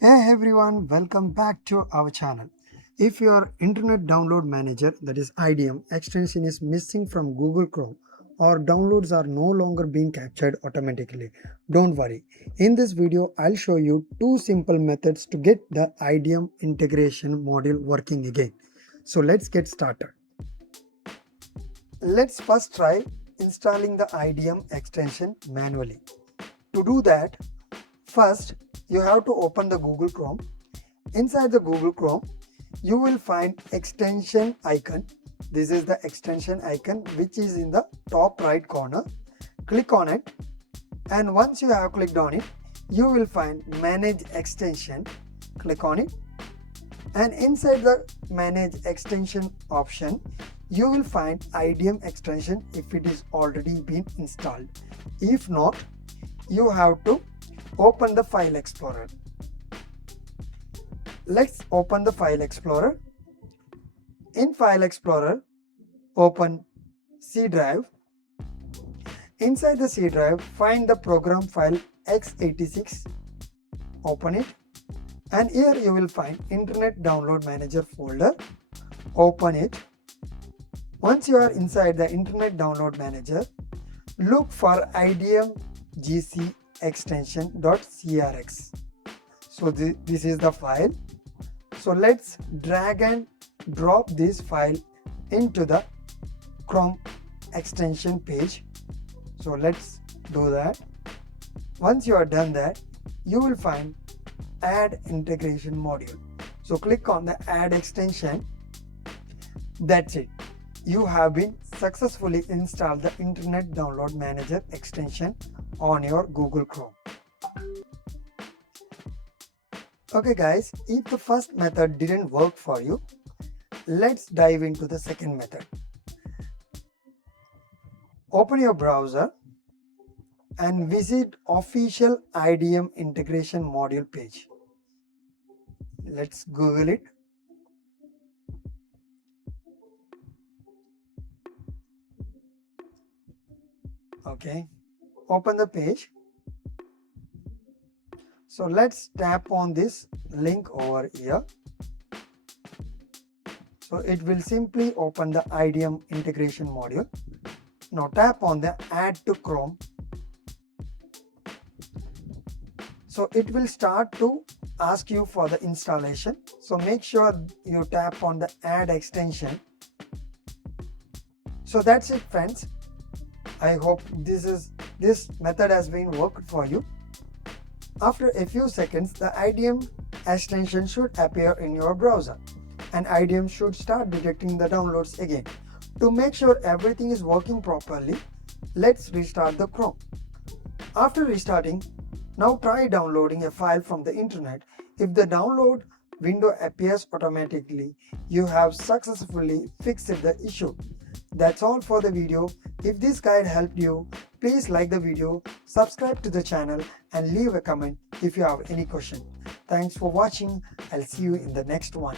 Hey everyone, welcome back to our channel. If your Internet Download Manager, that is IDM, extension is missing from Google Chrome or downloads are no longer being captured automatically, don't worry. In this video, I'll show you two simple methods to get the IDM integration module working again. So let's get started. Let's first try installing the IDM extension manually. To do that, first, you have to open the Google Chrome. Inside the Google Chrome, you will find extension icon. This is the extension icon which is in the top right corner. Click on it, and once you have clicked on it, you will find Manage Extension. Click on it, and inside the Manage Extension option, you will find IDM extension if it is already been installed. If not, you have to open the File Explorer. Let's open the File Explorer. In File Explorer, open C drive. Inside the C drive, find the program file x86. Open it, and here you will find Internet Download Manager folder. Open it. Once you are inside the Internet Download Manager, look for IDMGCExt.crx. So this is the file. So let's drag and drop this file into the Chrome extension page. So let's do that. Once you are done that, you will find Add Integration Module. So click on the Add Extension. That's it. You have been successfully installed the Internet Download Manager extension on your Google Chrome. Okay guys, if the first method didn't work for you, let's dive into the second method. Open your browser and visit official IDM Integration Module page. Let's Google it. Okay, open the page. So let's tap on this link over here. So it will simply open the IDM integration module. Now tap on the Add to Chrome. So it will start to ask you for the installation. So make sure you tap on the Add Extension. So that's it friends. I hope this method has been worked for you. After a few seconds, the IDM extension should appear in your browser and IDM should start detecting the downloads again. To make sure everything is working properly, let's restart the Chrome. After restarting, now try downloading a file from the internet. If the download window appears automatically, you have successfully fixed the issue. That's all for the video. If this guide helped you, please like the video, subscribe to the channel and leave a comment if you have any question. Thanks for watching. I'll see you in the next one.